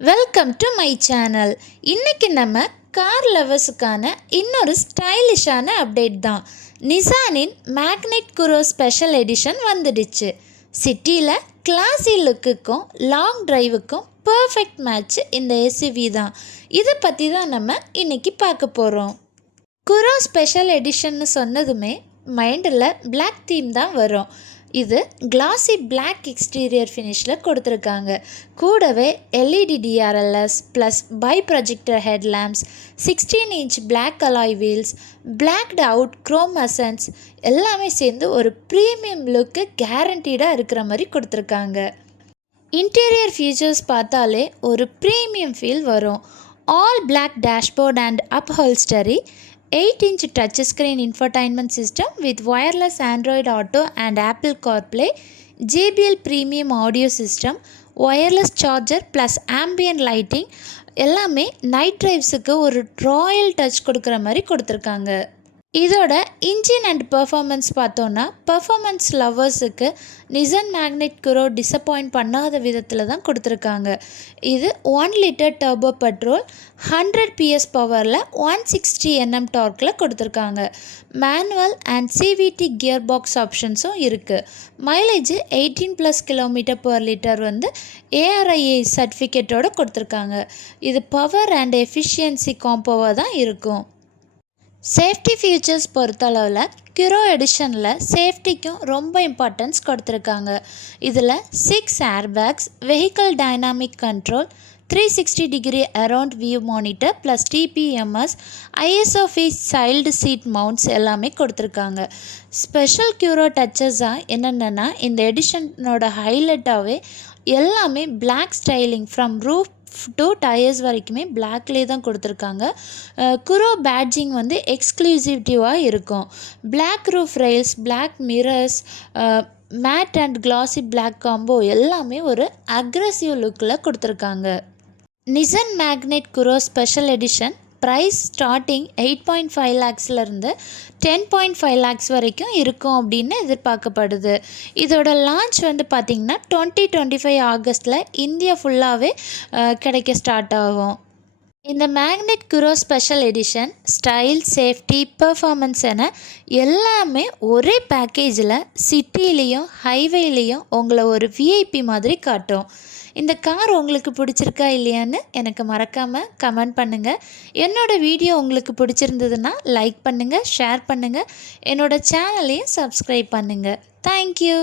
Welcome to my channel. இன்றைக்கி நம்ம car லவர்ஸுக்கான இன்னொரு ஸ்டைலிஷான அப்டேட் தான். நிசானின் மேக்னெட் குரோ ஸ்பெஷல் எடிஷன் வந்துடுச்சு. சிட்டியில் கிளாஸி லுக்குக்கும் லாங் டிரைவுக்கும் பர்ஃபெக்ட் மேட்ச் இந்த எஸ்யூவி தான். இதை பற்றி தான் நம்ம இன்றைக்கி பார்க்க போகிறோம். குரோ ஸ்பெஷல் எடிஷன்னு சொன்னதுமே மைண்டில் பிளாக் தீம் தான் வரும். இது கிளாசி பிளாக் எக்ஸ்டீரியர் ஃபினிஷில் கொடுத்துருக்காங்க. கூடவே LED DRLs plus bi projector headlamps, 16 inch black alloy wheels, blacked out chrome accents எல்லாமே சேர்ந்து ஒரு ப்ரீமியம் லுக்கு கேரண்டீடாக இருக்கிற மாதிரி கொடுத்துருக்காங்க. இன்டீரியர் ஃபீச்சர்ஸ் பார்த்தாலே ஒரு ப்ரீமியம் ஃபீல் வரும். All black dashboard and upholstery, 8-inch touchscreen infotainment system with wireless Android Auto and Apple CarPlay, JBL Premium Audio System, wireless charger plus ambient lighting எல்லாமே நைட் டிரைவ்ஸுக்கு ஒரு royal touch கொடுக்குற மாதிரி கொடுத்துருக்காங்க. இதோட இன்ஜின் அண்ட் பெர்ஃபார்மன்ஸ் பார்த்தோன்னா performance லவ்வர்ஸுக்கு Nissan Magnite Kuro disappoint பண்ணாத விதத்தில் தான் கொடுத்துருக்காங்க. இது 1 லிட்டர் டர்போ பெட்ரோல் 100 PS பவரில் 160 Nm டார்க்கில் கொடுத்துருக்காங்க. Manual and CVT gear box ஆப்ஷன்ஸும் இருக்குது. மைலேஜ் 18+ km/லிட்டர் வந்து ARAI சர்டிஃபிகேட்டோடு கொடுத்துருக்காங்க. இது பவர் அண்ட் எஃபிஷியன்சி காம்போவாக தான் இருக்கும். சேஃப்டி ஃபீச்சர்ஸ் பொறுத்தளவில் குரோ எடிஷனில் சேஃப்டிக்கும் ரொம்ப இம்பார்ட்டன்ஸ் கொடுத்துருக்காங்க. இதில் 6 airbags, vehicle dynamic control, 360 degree around view monitor plus TPMS, ISO child seat mounts எல்லாமே கொடுத்துருக்காங்க. ஸ்பெஷல் குரோ டச்சஸாக என்னென்னா இந்த எடிஷனோட ஹைலைட்டாகவே எல்லாமே black styling from roof to tyres வரைக்குமே பிளாக்லேயே தான் கொடுத்துருக்காங்க. குரோ பேட்ஜிங் வந்து எக்ஸ்க்ளூசிவிட்டிவாக இருக்கும். Black roof rails, black mirrors, matte and classy black combo எல்லாமே ஒரு அக்ரெசிவ் லுக்கில் கொடுத்துருக்காங்க. Nissan Magnite Kuro special edition price starting 8.5 lakhsலேருந்து 10.5 lakhs வரைக்கும் இருக்கும் அப்படின்னு எதிர்பார்க்கப்படுது. இதோட லான்ச் வந்து பார்த்திங்கன்னா 2025 ஆகஸ்ட்டில் இந்தியா ஃபுல்லாகவே கிடைக்க ஸ்டார்ட் ஆகும். இந்த magnet Kuro special edition style, safety, performance என எல்லாமே ஒரே பேக்கேஜில் சிட்டிலேயும் ஹைவேலேயும் உங்களை ஒரு விஐபி மாதிரி காட்டும். இந்த கார் உங்களுக்கு பிடிச்சிருக்கா இல்லையான்னு எனக்கு மறக்காமல் கமெண்ட் பண்ணுங்கள். என்னோடய வீடியோ உங்களுக்கு பிடிச்சிருந்ததுன்னா லைக் பண்ணுங்கள், ஷேர் பண்ணுங்கள், என்னோடய சேனலையும் சப்ஸ்கிரைப் பண்ணுங்கள். தேங்க்யூ.